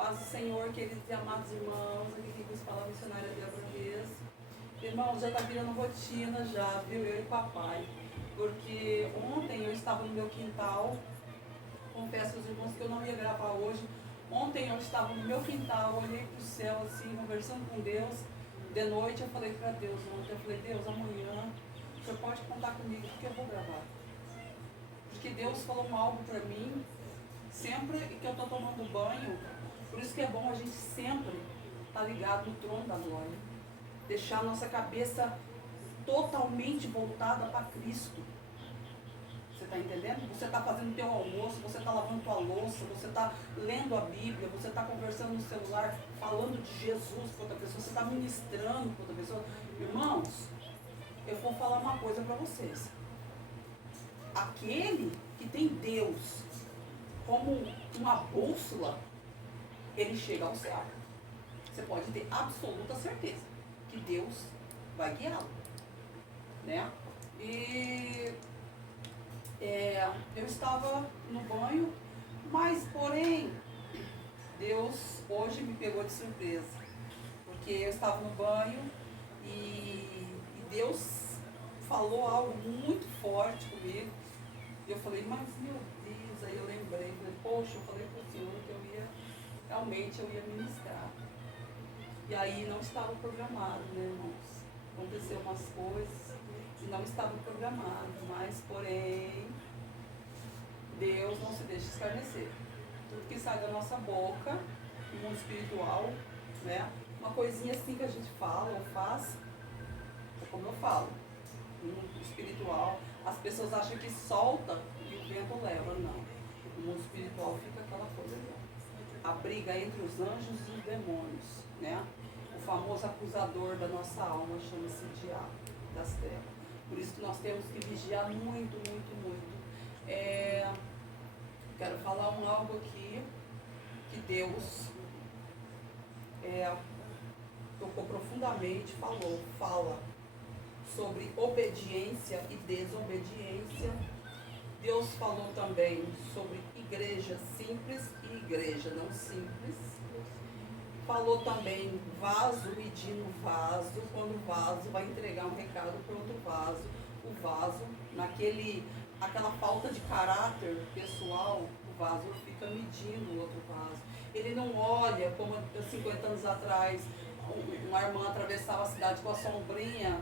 Paz do Senhor, queridos e amados irmãos, aqui quem nos fala a missionária Débora Reis. Irmãos, já está virando rotina já, viu? Eu e papai. Porque ontem eu estava no meu quintal, confesso aos irmãos que eu não ia gravar hoje. Ontem eu estava no meu quintal, olhei para o céu assim, conversando com Deus. De noite eu falei para Deus ontem, eu falei, Deus, amanhã você pode contar comigo porque eu vou gravar. Porque Deus falou algo para mim, sempre que eu estou tomando banho. Por isso que é bom a gente sempre estar ligado no trono da glória. Deixar a nossa cabeça totalmente voltada para Cristo. Você está entendendo? Você está fazendo teu almoço, você está lavando tua louça, você está lendo a Bíblia, você está conversando no celular, falando de Jesus com outra pessoa, você está ministrando com outra pessoa. Irmãos, eu vou falar uma coisa para vocês. Aquele que tem Deus como uma bússola, ele chega ao céu. Você pode ter absoluta certeza que Deus vai guiá-lo, né? E eu estava no banho, mas porém Deus hoje me pegou de surpresa, porque eu estava no banho e Deus falou algo muito forte comigo. E eu falei, mas meu Deus, aí eu lembrei, falei, poxa, eu falei para o Senhor que realmente eu ia ministrar. E aí não estava programado, né, irmãos? Aconteceu umas coisas e não estava programado, mas porém, Deus não se deixa escarnecer. Tudo que sai da nossa boca, no mundo espiritual, né? Uma coisinha assim que a gente fala ou faz, é como eu falo, no mundo espiritual, as pessoas acham que solta e o vento leva, não. No mundo espiritual fica aquela coisa ali. A briga entre os anjos e os demônios, né? O famoso acusador da nossa alma chama-se diabo das trevas. Por isso que nós temos que vigiar muito, muito, muito. Quero falar algo aqui que Deus tocou profundamente, fala sobre obediência e desobediência. Deus falou também sobre igreja simples e igreja não simples. Falou também vaso medindo vaso, quando o vaso vai entregar um recado para outro vaso. O vaso, aquela falta de caráter pessoal, o vaso fica medindo o outro vaso. Ele não olha como 50 anos atrás, uma irmã atravessava a cidade com a sombrinha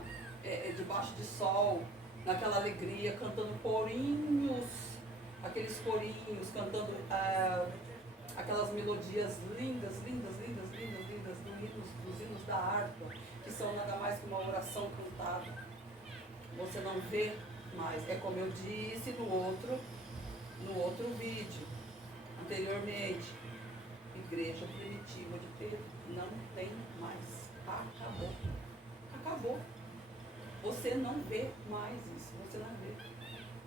debaixo de sol, naquela alegria, cantando corinhos, aqueles corinhos, cantando aquelas melodias lindas, lindas, lindas, lindas, lindas, dos hinos da harpa, que são nada mais que uma oração cantada. Você não vê mais. É como eu disse no outro vídeo, anteriormente, igreja primitiva de Pedro, não tem mais. Acabou. Acabou. Você não vê mais isso, você não vê.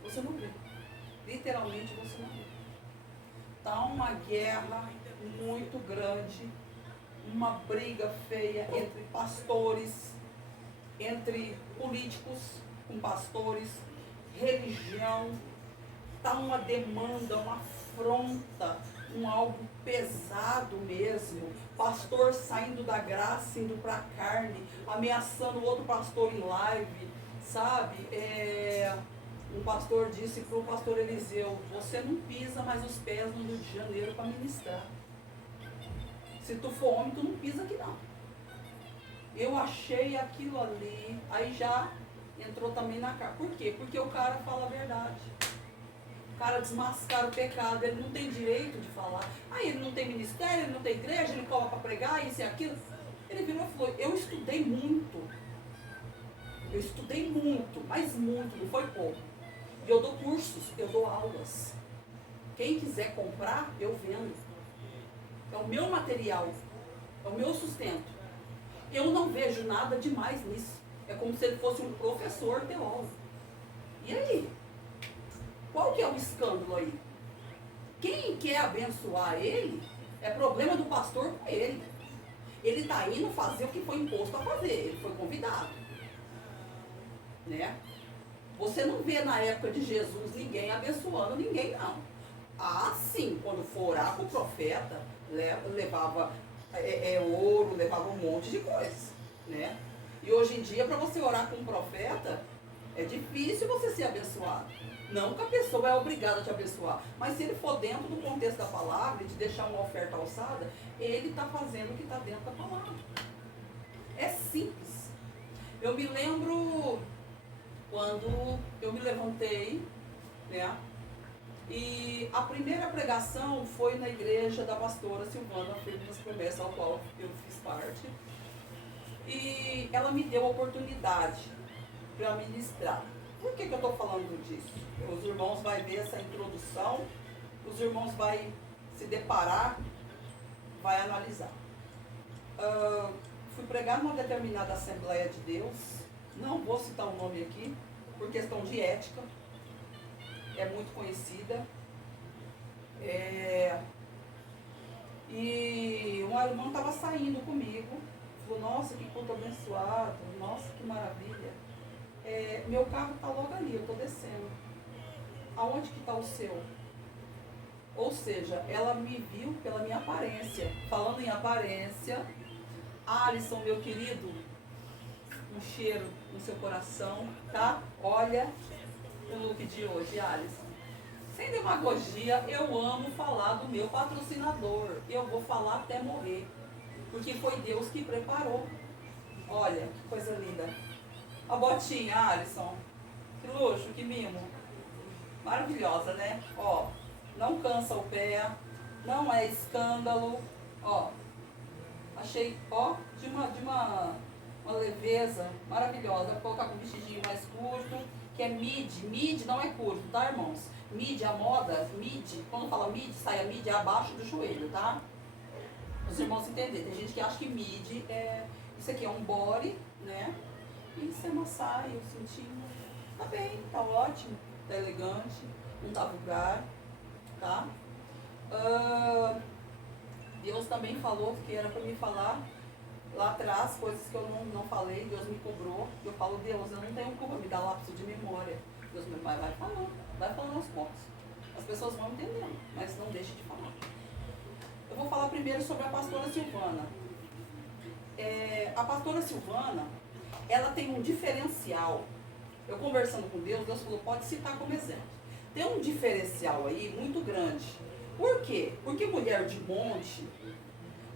Você não vê. Literalmente você não vê. Está uma guerra muito grande, uma briga feia entre pastores, entre políticos com pastores, religião. Está uma demanda, uma afronta, algo pesado mesmo. Pastor saindo da graça, indo para a carne, ameaçando outro pastor em live, sabe? Um pastor disse para o pastor Eliseu, você não pisa mais os pés no Rio de Janeiro para ministrar. Se tu for homem, tu não pisa aqui não. Eu achei aquilo ali, aí já entrou também na cara. Por quê? Porque o cara fala a verdade. O cara desmascara o pecado, ele não tem direito de falar. Aí ele não tem ministério, ele não tem igreja, ele coloca para pregar, isso e aquilo. Ele virou e falou, eu estudei muito, mas muito, não foi pouco. E eu dou cursos, eu dou aulas. Quem quiser comprar, eu vendo. É o meu material, é o meu sustento. Eu não vejo nada demais nisso. É como se ele fosse um professor teólogo. E aí? Qual que é o escândalo aí? Quem quer abençoar ele, é problema do pastor com ele. Ele está indo fazer o que foi imposto a fazer, ele foi convidado. Né? Você não vê na época de Jesus ninguém abençoando ninguém, não. Ah, sim, quando for orar com o profeta, levava ouro, levava um monte de coisa, né? E hoje em dia, para você orar com um profeta, é difícil você ser abençoado. Não que a pessoa é obrigada a te abençoar, mas se ele for dentro do contexto da palavra e te deixar uma oferta alçada, ele está fazendo o que está dentro da palavra. É simples. Eu me lembro quando eu me levantei, né? E a primeira pregação foi na igreja da pastora Silvana Firmas Promessas, ao qual eu fiz parte. E ela me deu a oportunidade para ministrar. Por que eu estou falando disso? Os irmãos vão ver essa introdução, os irmãos vão se deparar, vai analisar. Fui pregar numa determinada Assembleia de Deus, não vou citar o nome aqui, por questão de ética, é muito conhecida. E uma irmã estava saindo comigo, falou, nossa, que culto abençoado, nossa, que maravilha. Meu carro está logo ali, eu estou descendo. Aonde que está o seu? Ou seja, ela me viu pela minha aparência. Falando em aparência, Alisson, meu querido, um cheiro no seu coração, tá? Olha o look de hoje, Alisson. Sem demagogia, eu amo falar do meu patrocinador. Eu vou falar até morrer. Porque foi Deus que preparou. Olha, que coisa linda. A botinha, Alisson. Que luxo, que mimo. Maravilhosa, né? Ó, não cansa o pé. Não é escândalo. Ó, achei, ó, de uma leveza maravilhosa. Vou colocar com um vestidinho mais curto, que é midi. Midi não é curto, tá, irmãos? Midi, a moda, midi, quando fala midi, saia midi é abaixo do joelho, tá? Os irmãos entenderem. Tem gente que acha que midi é... Isso aqui é um body, né? E isso é uma saia, o cintinho. Tá bem, tá ótimo, tá elegante, não tá vulgar, tá? Deus também falou que era para me falar lá atrás, coisas que eu não falei, Deus me cobrou. Eu falo, Deus, eu não tenho culpa, me dá lapso de memória. Deus me vai falando aos poucos. As pessoas vão entendendo, mas não deixe de falar. Eu vou falar primeiro sobre a pastora Silvana. A pastora Silvana, ela tem um diferencial. Eu conversando com Deus, Deus falou, pode citar como exemplo. Tem um diferencial aí muito grande. Por quê? Porque mulher de monte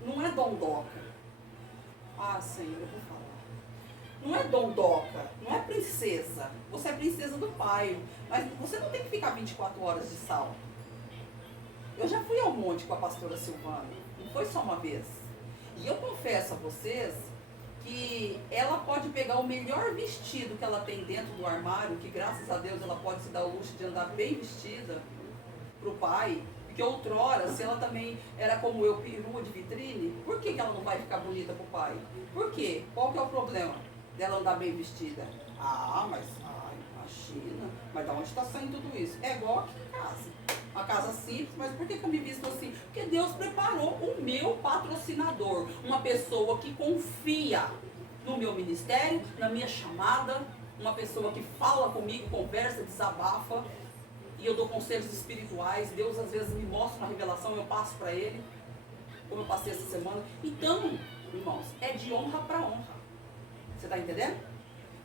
não é dondoca. Ah, Senhor, eu vou falar. Não é dondoca, não é princesa. Você é princesa do pai. Mas você não tem que ficar 24 horas de salto. Eu já fui ao monte com a pastora Silvana. Não foi só uma vez. E eu confesso a vocês que ela pode pegar o melhor vestido que ela tem dentro do armário, que graças a Deus ela pode se dar o luxo de andar bem vestida pro pai. Porque outrora, se ela também era como eu, perua de vitrine, por que ela não vai ficar bonita pro pai? Por quê? Qual que é o problema dela andar bem vestida? Ah, mas imagina, mas da onde está saindo tudo isso? É igual aqui em casa. Uma casa simples, mas por que eu me visto assim? Porque Deus preparou o meu patrocinador, uma pessoa que confia no meu ministério, na minha chamada, uma pessoa que fala comigo, conversa, desabafa, e eu dou conselhos espirituais. Deus às vezes me mostra uma revelação, eu passo para ele, como eu passei essa semana. Então, irmãos, é de honra para honra. Você está entendendo?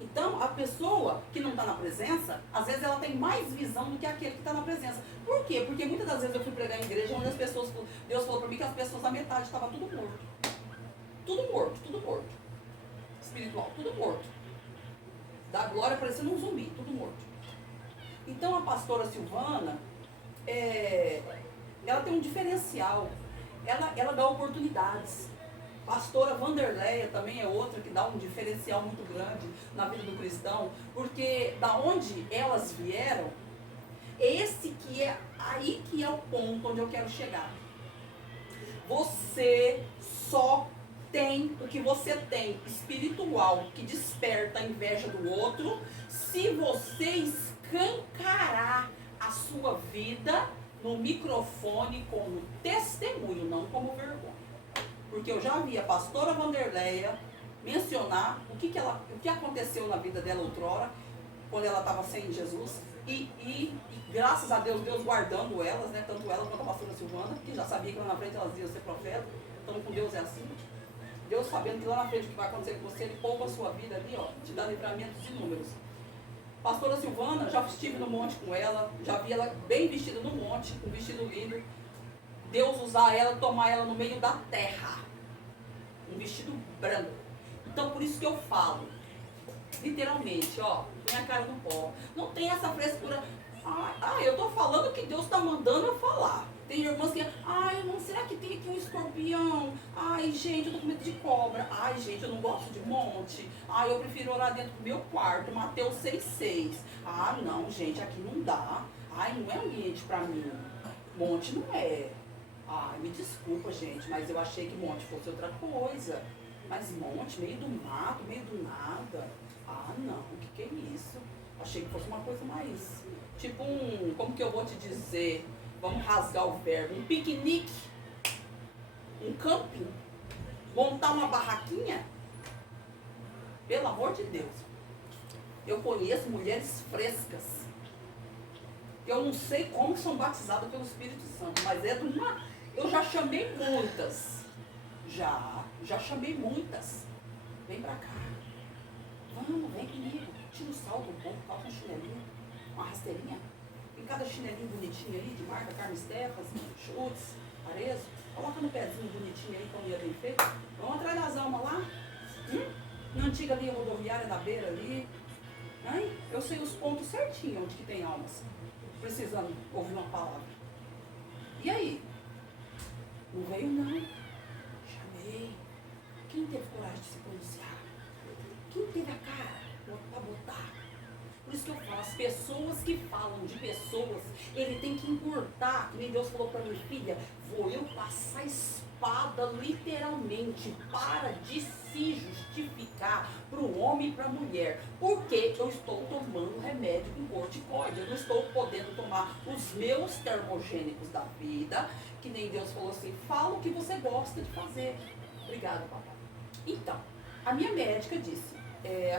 Então, a pessoa que não está na presença, às vezes ela tem mais visão do que aquele que está na presença. Por quê? Porque muitas das vezes eu fui pregar em igreja onde as pessoas, Deus falou para mim que as pessoas, a metade estava tudo morto. Tudo morto, tudo morto. Espiritual, tudo morto. Da glória parecendo um zumbi, tudo morto. Então, a pastora Silvana, ela tem um diferencial. Ela dá oportunidades. Pastora Vanderleia também é outra que dá um diferencial muito grande na vida do cristão, porque da onde elas vieram, aí que é o ponto onde eu quero chegar. Você só tem o que você tem espiritual que desperta a inveja do outro se você escancarar a sua vida no microfone como testemunho, não como vergonha. Porque eu já vi a pastora Vanderleia mencionar o que aconteceu na vida dela outrora, quando ela estava sem Jesus, E graças a Deus, Deus guardando elas, né? Tanto ela quanto a pastora Silvana, que já sabia que lá na frente elas iam ser profetas. Então com Deus é assim. Deus sabendo que lá na frente o que vai acontecer com você, Ele poupa a sua vida ali, ó, te dá livramentos inúmeros. Pastora Silvana, já estive no monte com ela, já vi ela bem vestida no monte, com um vestido lindo. Deus usar ela, tomar ela no meio da terra. Um vestido branco. Então por isso que eu falo, literalmente, ó, põe a cara no pó. Não tem essa frescura. Eu tô falando que Deus tá mandando eu falar. Tem irmãs que, irmão, será que tem aqui um escorpião? Ai, gente, eu tô com medo de cobra. Ai, gente, eu não gosto de monte. Eu prefiro orar dentro do meu quarto, Mateus 6,6. Não, gente, aqui não dá. Não é ambiente pra mim. Monte não é. Me desculpa, gente, mas eu achei que monte fosse outra coisa. Mas monte, meio do mato, meio do nada. Não, o que é isso? Achei que fosse uma coisa mais, tipo como que eu vou te dizer? Vamos rasgar o verbo. Um piquenique, um camping, montar uma barraquinha. Pelo amor de Deus. Eu conheço mulheres frescas. Eu não sei como são batizadas pelo Espírito Santo, mas é de uma... Eu já chamei muitas. Já chamei muitas. Vem pra cá. Vamos, vem comigo. Tira o salto um pouco, coloca um chinelinho, uma rasteirinha. Tem cada chinelinho bonitinho aí, de marca Carmen Steffas, Schutz, Arezzo. Coloca no pezinho bonitinho aí, com a unha bem feita. Vamos atrás das almas lá. Na antiga linha rodoviária, na beira ali. Eu sei os pontos certinho onde que tem almas. Precisando ouvir uma palavra. E aí? Não veio não. Chamei. Quem teve coragem de se pronunciar? Quem teve a cara para botar? Por isso que eu falo, as pessoas que falam de pessoas, ele tem que encurtar, que nem Deus falou para minha filha, vou eu passar espada literalmente para de se justificar para o homem e para a mulher. Porque eu estou tomando remédio com corticoide, eu não estou podendo tomar os meus termogênicos da vida, que nem Deus falou assim, fala o que você gosta de fazer. Obrigado, papai. Então, a minha médica disse,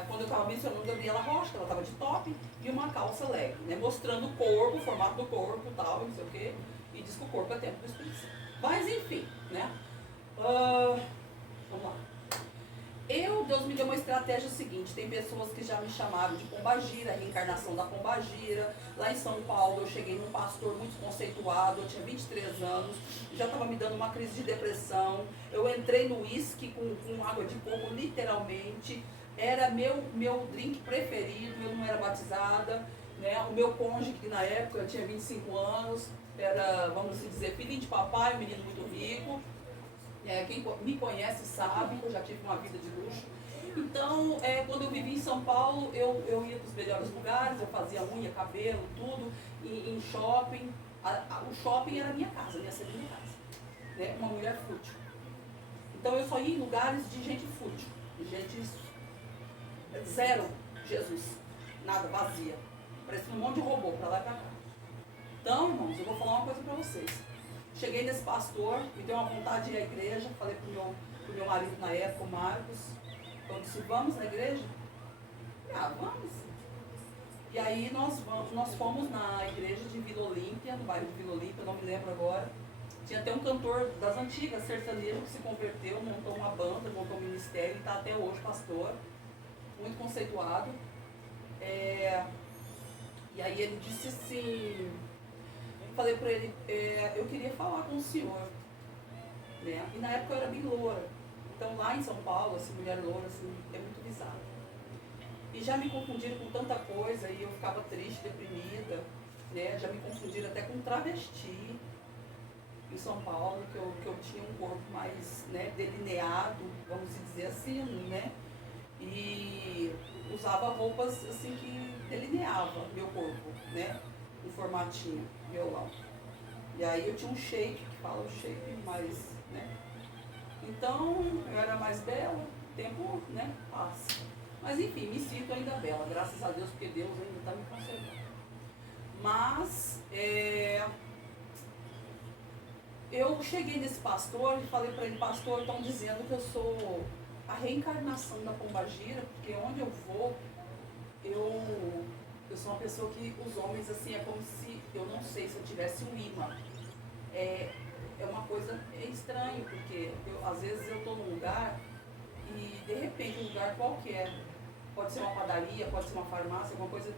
quando eu estava mencionando Gabriela Rocha, ela estava de top e uma calça leg, né, mostrando o corpo, o formato do corpo e tal, não sei o quê, e diz que o corpo é tempo do Espírito Santo. Mas enfim, né? Vamos lá. Deus me deu uma estratégia seguinte, tem pessoas que já me chamaram de Pombagira, a reencarnação da Pombagira. Lá em São Paulo eu cheguei num pastor muito conceituado, eu tinha 23 anos, já estava me dando uma crise de depressão. Eu entrei no uísque com água de coco, literalmente. Era meu drink preferido, eu não era batizada, né? O meu cônjuge, que na época eu tinha 25 anos, era, vamos dizer, filhinho de papai, um menino muito rico. Quem me conhece sabe que eu já tive uma vida de luxo. Então, quando eu vivi em São Paulo, eu ia para os melhores lugares, eu fazia unha, cabelo, tudo, em shopping. O shopping era a minha casa, minha segunda casa, né? Uma mulher fútil. Então eu só ia em lugares de gente fútil, de gente zero Jesus, nada, vazia. Parecia um monte de robô para lá e para cá. Então, irmãos, eu vou falar uma coisa para vocês. Cheguei nesse pastor, me deu uma vontade de ir à igreja, falei pro meu marido na época, o Marcos, eu disse, vamos na igreja? Vamos. E aí nós fomos na igreja de Vila Olímpia, no bairro de Vila Olímpia, não me lembro agora. Tinha até um cantor das antigas, sertanejo, que se converteu, montou uma banda, montou um ministério e está até hoje pastor, muito conceituado. E aí ele disse assim, falei para ele, eu queria falar com o senhor, né? E na época eu era bem loura. Então lá em São Paulo, assim, mulher loura, assim, é muito bizarro. E já me confundiram com tanta coisa e eu ficava triste, deprimida, né? Já me confundiram até com travesti em São Paulo, que eu tinha um corpo mais, né, delineado, vamos dizer assim, né? E usava roupas assim que delineava meu corpo, né? Um formatinho, violão. E aí eu tinha um shape, que fala o shape mais, né? Então eu era mais bela, o tempo, né, passa. Mas enfim, me sinto ainda bela, graças a Deus, porque Deus ainda está me conservando. Mas eu cheguei nesse pastor e falei para ele, pastor, estão dizendo que eu sou a reencarnação da Pombagira, porque onde eu vou, eu Eu sou uma pessoa que os homens, assim, é como se, eu não sei, se eu tivesse um imã. É uma coisa estranha, porque às vezes eu estou num lugar e de repente um lugar qualquer, pode ser uma padaria, pode ser uma farmácia, alguma coisa,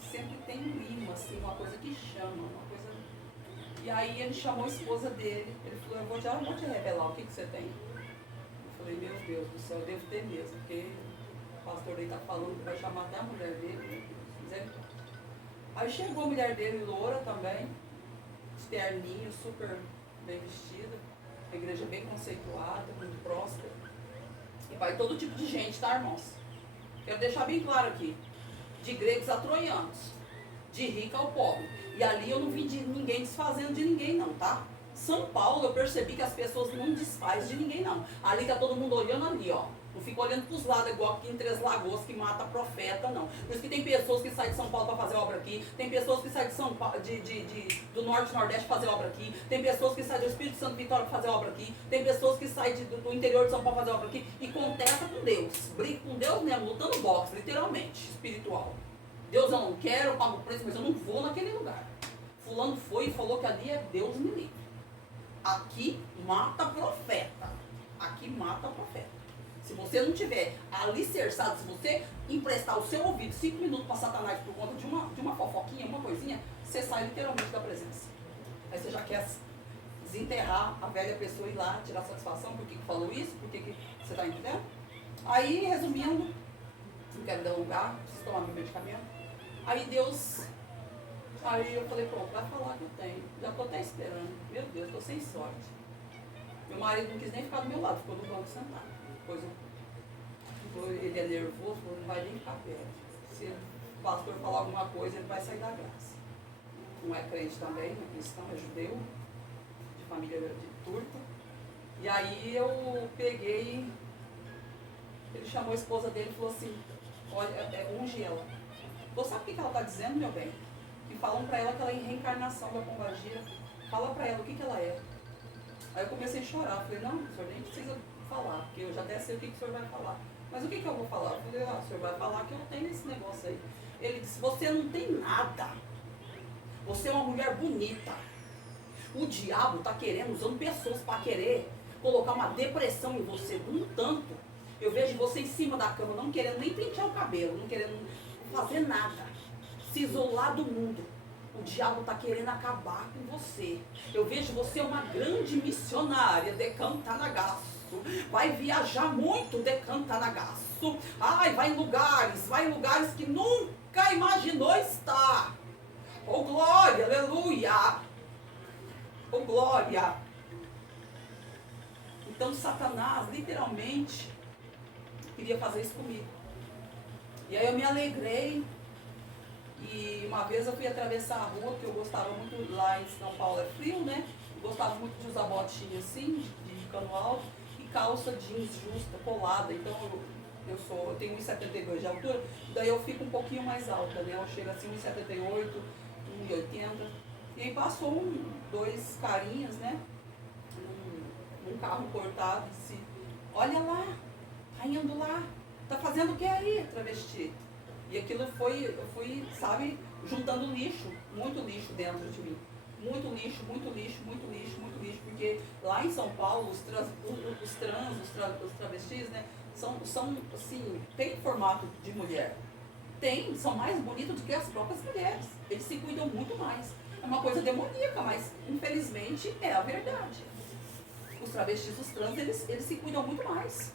sempre tem um imã, assim, uma coisa que chama, uma coisa. E aí ele chamou a esposa dele, ele falou, eu vou te revelar o que você tem. Eu falei, meu Deus do céu, eu devo ter mesmo, porque o pastor dele está falando que vai chamar até a mulher dele, misericórdia. Aí chegou a mulher dele, loura também, externinho, super bem vestida, uma igreja bem conceituada, muito próspera. E vai todo tipo de gente, tá, irmãos? Quero deixar bem claro aqui, de gregos a troianos, de rico ao pobre. E ali eu não vi de ninguém desfazendo de ninguém não, tá? São Paulo, eu percebi que as pessoas não desfazem de ninguém não. Ali tá todo mundo olhando ali, ó. Não fica olhando pros lados, igual aqui em Três Lagoas, que mata profeta, não. Por isso que tem pessoas que saem de São Paulo para fazer obra aqui, tem pessoas que saem de São Paulo, do Norte e Nordeste para fazer obra aqui, tem pessoas que saem do Espírito Santo Vitória para fazer obra aqui, tem pessoas que saem do interior de São Paulo para fazer obra aqui e contesta com Deus, briga com Deus mesmo, lutando boxe, literalmente, espiritual. Deus, eu não quero, eu pago o preço, mas eu não vou naquele lugar. Fulano foi e falou que ali é Deus me livre. Aqui mata profeta. Aqui mata profeta. Se você não tiver alicerçado, se você emprestar o seu ouvido 5 minutos para Satanás por conta de uma fofoquinha, uma coisinha, você sai literalmente da presença. Aí você já quer desenterrar a velha pessoa e ir lá tirar satisfação, por que falou isso, por que você está entendendo? Aí, resumindo, não quero delongar, preciso tomar meu medicamento. Aí eu falei, pronto, vai falar que eu tenho. Já estou até esperando. Meu Deus, estou sem sorte. Meu marido não quis nem ficar do meu lado, ficou no banco sentado. Depois ele é nervoso, não vai nem ficar perto. Se o pastor falar alguma coisa, ele vai sair da graça. Não é crente também, é cristão, é judeu, de família de turca. E aí eu peguei, ele chamou a esposa dele e falou assim, olha, unge ela. Você sabe o que ela está dizendo, meu bem? Que falam para ela que ela é reencarnação da pombagira. Fala para ela o que ela é. Aí eu comecei a chorar. Falei, não, o senhor nem precisa falar, porque eu já até sei o que o senhor vai falar. Mas o que eu vou falar? Eu falei, o senhor vai falar que eu tenho esse negócio aí. Ele disse, você não tem nada. Você é uma mulher bonita. O diabo está querendo, usando pessoas para querer colocar uma depressão em você, um tanto. Eu vejo você em cima da cama, não querendo nem pentear o cabelo, não querendo fazer nada. Se isolar do mundo. O diabo está querendo acabar com você. Eu vejo você uma grande missionária de Cantanagaço. Vai viajar muito de Cantanagaço. Ai, vai em lugares que nunca imaginou estar. Oh glória, aleluia. Oh glória. Então Satanás literalmente queria fazer isso comigo. E aí eu me alegrei. E uma vez eu fui atravessar a rua, porque eu gostava muito, lá em São Paulo é frio, né? Eu gostava muito de usar botinha assim, de cano alto, e calça jeans justa, colada. Então eu tenho 1,72 de altura, daí eu fico um pouquinho mais alta, né? Eu chego assim 1,78, 1,80. E aí passou dois carinhas, né? Num carro cortado, e disse, olha lá, tá indo lá, tá fazendo o que aí, travesti? E aquilo eu fui, sabe, juntando lixo, muito lixo dentro de mim. Muito lixo, porque lá em São Paulo, os travestis, né, são assim, tem formato de mulher. São mais bonitos do que as próprias mulheres. Eles se cuidam muito mais. É uma coisa demoníaca, mas infelizmente é a verdade. Os travestis, os trans, eles se cuidam muito mais.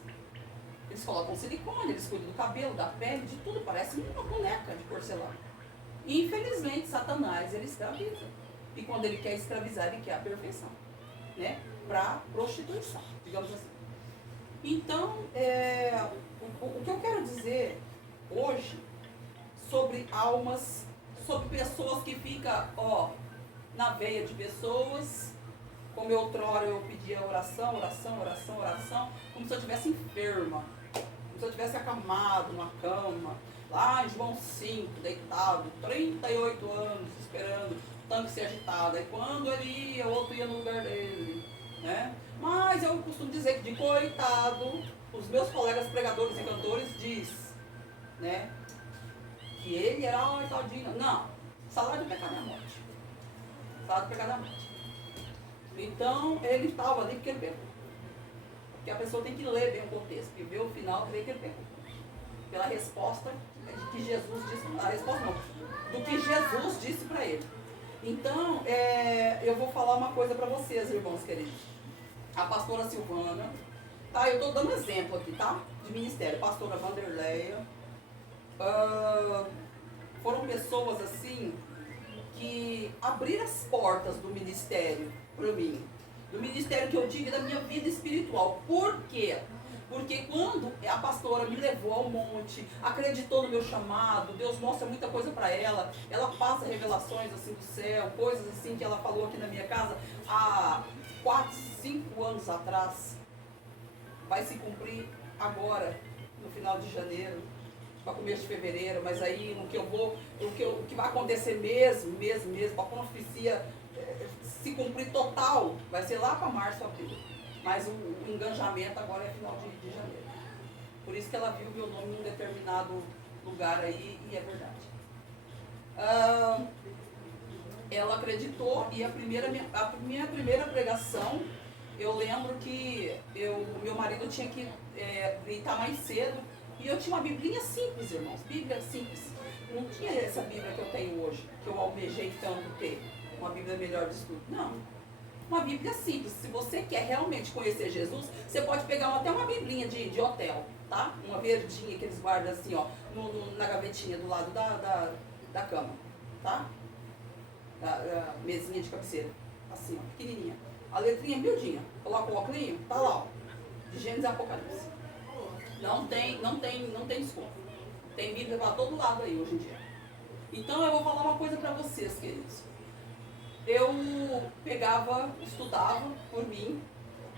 Eles colocam silicone, eles cuidam do cabelo, da pele, de tudo. Parece uma boneca de porcelana. E infelizmente, Satanás, ele escraviza. E quando ele quer escravizar, ele quer a perfeição. Né? Para prostituição, digamos assim. Então, o que eu quero dizer hoje sobre almas, sobre pessoas que ficam, na veia de pessoas, como outrora eu pedia oração, como se eu estivesse enferma. Se eu tivesse acamado numa cama, lá em João 5, deitado, 38 anos, esperando o tanque ser agitado. Aí quando ele ia, o outro ia no lugar dele. Né? Mas eu costumo dizer que de coitado, os meus colegas pregadores e cantores diz, né? que ele era, ai, tadinho. Não, salário do pecado é a morte. Salário do pecado é a morte. Então, ele estava ali porque ele pecou. Porque a pessoa tem que ler bem o contexto, e ver o final e ver que ele pecou. Pela resposta que Jesus disse, a resposta não, do que Jesus disse para ele. Então, eu vou falar uma coisa para vocês, irmãos queridos. A pastora Silvana, tá? Eu estou dando exemplo aqui, tá? De ministério. Pastora Vanderleia. Foram pessoas assim que abriram as portas do ministério para mim. Do ministério que eu tive da minha vida espiritual. Por quê? Porque quando a pastora me levou ao monte, acreditou no meu chamado, Deus mostra muita coisa para ela, ela passa revelações assim do céu, coisas assim que ela falou aqui na minha casa há 4, 5 anos atrás, vai se cumprir agora, no final de janeiro, para começo de fevereiro, mas aí no que eu vou, o que vai acontecer mesmo, a profecia se cumprir total, vai ser lá para março, abril. Mas o engajamento agora é final de janeiro. Por isso que ela viu meu nome em um determinado lugar aí, e é verdade. Ela acreditou, e minha primeira pregação, eu lembro que meu marido tinha que deitar mais cedo, e eu tinha uma biblinha simples, irmãos, bíblia simples. Não tinha essa bíblia que eu tenho hoje, que eu almejei tanto ter, uma bíblia melhor de estudo. Não. Uma bíblia simples. Se você quer realmente conhecer Jesus, você pode pegar até uma biblinha de hotel, tá? Uma verdinha que eles guardam assim, ó, na gavetinha do lado da cama, tá? Da mesinha de cabeceira, assim, ó, pequenininha. A letrinha miudinha. Coloca o óculos, tá lá, ó, de Gênesis e Apocalipse. Não tem desconto. Tem bíblia para todo lado aí hoje em dia. Então eu vou falar uma coisa para vocês, queridos. Eu pegava, estudava por mim,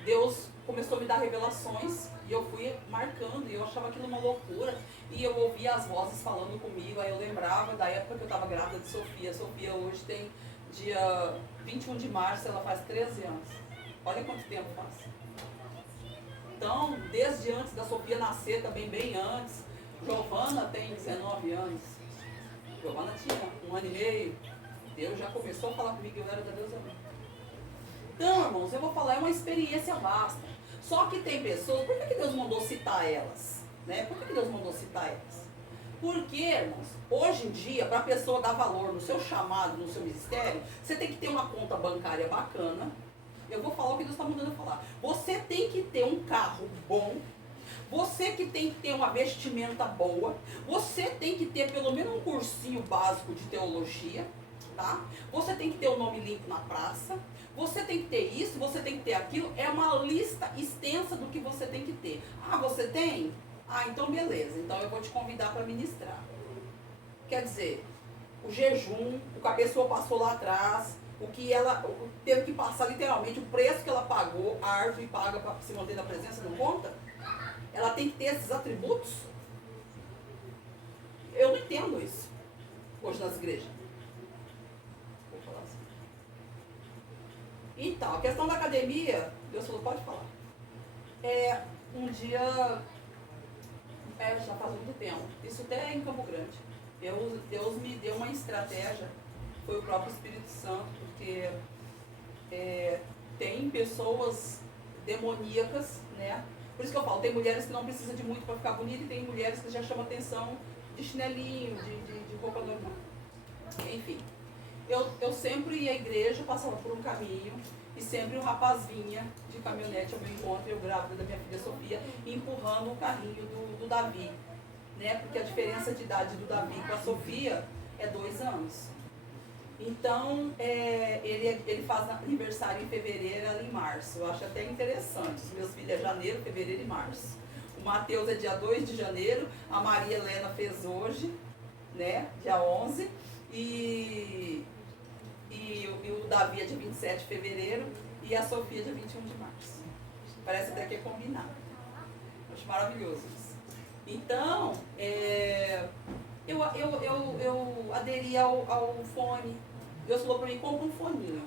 Deus começou a me dar revelações e eu fui marcando e eu achava aquilo uma loucura e eu ouvia as vozes falando comigo, aí eu lembrava da época que eu estava grávida de Sofia. Sofia hoje tem dia 21 de março, ela faz 13 anos. Olha quanto tempo faz. Então, desde antes da Sofia nascer, também bem antes, Giovana tem 19 anos. Giovana tinha 1 ano e meio. Deus já começou a falar comigo que eu era da Deus amém. Então, irmãos, eu vou falar, é uma experiência vasta. Só que tem pessoas, por que Deus mandou citar elas? Né? Por que Deus mandou citar elas? Porque, irmãos, hoje em dia, para a pessoa dar valor no seu chamado, no seu ministério, você tem que ter uma conta bancária bacana. Eu vou falar o que Deus está mandando eu falar. Você tem que ter um carro bom. Você que tem que ter uma vestimenta boa. Você tem que ter pelo menos um cursinho básico de teologia. Tá? Você tem que ter o nome limpo na praça, você tem que ter isso, você tem que ter aquilo, é uma lista extensa do que você tem que ter. Ah, você tem? Ah, então beleza, então eu vou te convidar para ministrar. Quer dizer, o jejum, o que a pessoa passou lá atrás, o que ela teve que passar literalmente, o preço que ela pagou, árduo e paga para se manter na presença, não conta? Ela tem que ter esses atributos? Eu não entendo isso hoje nas igrejas. Então, a questão da academia, Deus falou, pode falar. Um dia, já faz muito tempo, isso até em Campo Grande, Deus me deu uma estratégia, foi o próprio Espírito Santo, porque tem pessoas demoníacas, né? Por isso que eu falo, tem mulheres que não precisam de muito para ficar bonita e tem mulheres que já chamam atenção de chinelinho, de roupa normal. Enfim. Eu sempre ia à igreja, passava por um caminho e sempre um rapaz vinha de caminhonete ao meu encontro, eu grávida da minha filha Sofia, empurrando o carrinho do Davi, né? Porque a diferença de idade do Davi com a Sofia é 2 anos. Então, ele faz aniversário em fevereiro, ela em março. Eu acho até interessante. Os meus filhos é janeiro, fevereiro e março. O Mateus é dia 2 de janeiro, a Maria Helena fez hoje, né? Dia 11. E o Davi é dia 27 de fevereiro e a Sofia dia 21 de março. Parece até que é combinado. Acho maravilhoso isso. Então, eu aderi ao fone. Deus falou para mim, compra um foninho.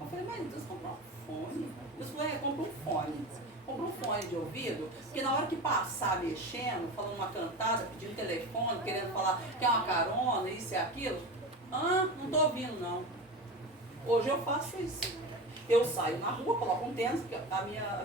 Eu falei, mas Deus comprou um fone? Eu falei, compra um fone. Compra um fone de ouvido, porque na hora que passar mexendo, falando uma cantada, pedindo telefone, querendo falar que é uma carona, isso e aquilo, não estou ouvindo não. Hoje eu faço isso. Eu saio na rua, coloco um tênis, a minha